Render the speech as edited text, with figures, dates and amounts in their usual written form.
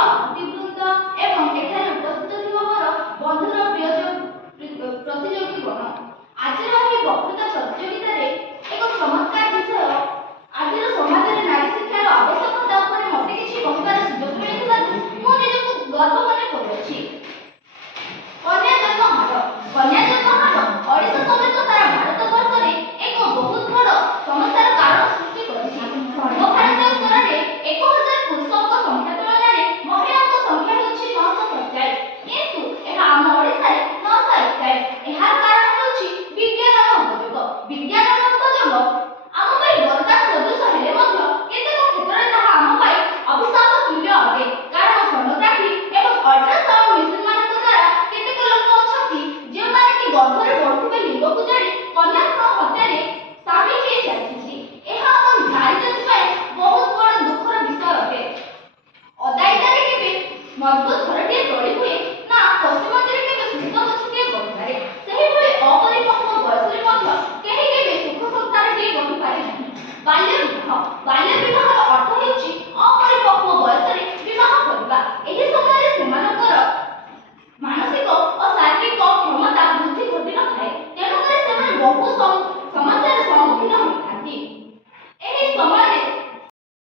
ଅତିବୃନ୍ଦ ଏବଂ ଏଠାରେ ଉପସ୍ଥିତ ଥିବା ମୋର ବନ୍ଧୁର ପ୍ରତିଯୋଗୀଗଣ, ଆଜିର ଏହି ବକ୍ତୃତା ପ୍ରତିଯୋଗିତାରେ ଏକ ଚମତ୍କାର ବିଷୟ ଆଜିର ସମାଜରେ ନାରୀ ଶିକ୍ଷାର ଆବଶ୍ୟକତା ଉପରେ ମୋତେ କିଛି କହିବାର ସୁଯୋଗ ମିଳିଥିବାରୁ ମୁଁ ନିଜକୁ ଗର୍ବ ମନେ କରୁଅଛି। କନ୍ୟା ଜନ୍ମ ହାର ଓଡ଼ିଶା ସମେତ ସାରା ଭାରତବର୍ଷରେ ଏକ ବହୁତ ବଡ଼ ସମସ୍ୟାର କାରଣ ସୃଷ୍ଟି କରିଛି। ସର୍ବଭାରତୀୟ ସ୍ତରରେ 1000 ପୁରୁଷଙ୍କ ସଂଖ୍ୟା ତୁଳନାରେ ମହିଳାଙ୍କ ସଂଖ୍ୟା ହେଉଛି 947, କିନ୍ତୁ ଏହା ଆମ ଓଡ଼ିଶାରେ 941। ଏହାର କାରଣ ହେଉଛି ବିଜ୍ଞାନର ଉପଯୋଗ। ବିଜ୍ଞାନର ଉପଯୋଗ ଆମ ପାଇଁ ବରଦାନ ସଦୃଶ ହେଲେ ମଧ୍ୟ କେତେକ କ୍ଷେତ୍ରରେ ତାହା ଆମ ପାଇଁ ଅଭିଶାପ ତୁଲ୍ୟ ଅଟେ, କାରଣ ସୋନୋଗ୍ରାଫି ଏବଂ ଅଲ୍ଟ୍ରାସାଉଣ୍ଡ ମେସିନମାନଙ୍କ ଦ୍ୱାରା କେତେକ ଲୋକ ଅଛନ୍ତି ଯେଉଁମାନେ କି ଗର୍ଭରେ ବଢୁଥିବା ଲିଙ୍ଗକୁ ଜାଣି କନ୍ୟାଭ୍ରୂଣ ହତ୍ୟାରେ ସାମିଲ ହୋଇ ଚାଲିଛନ୍ତି। ଏହା ଆମ ନାରୀ ଜାତି ପାଇଁ ବହୁତ ବଡ଼ ଦୁଃଖର ବିଷୟ ଅଟେ। ଅଦାୟିତାରେ କେବେ ମଜବୁତ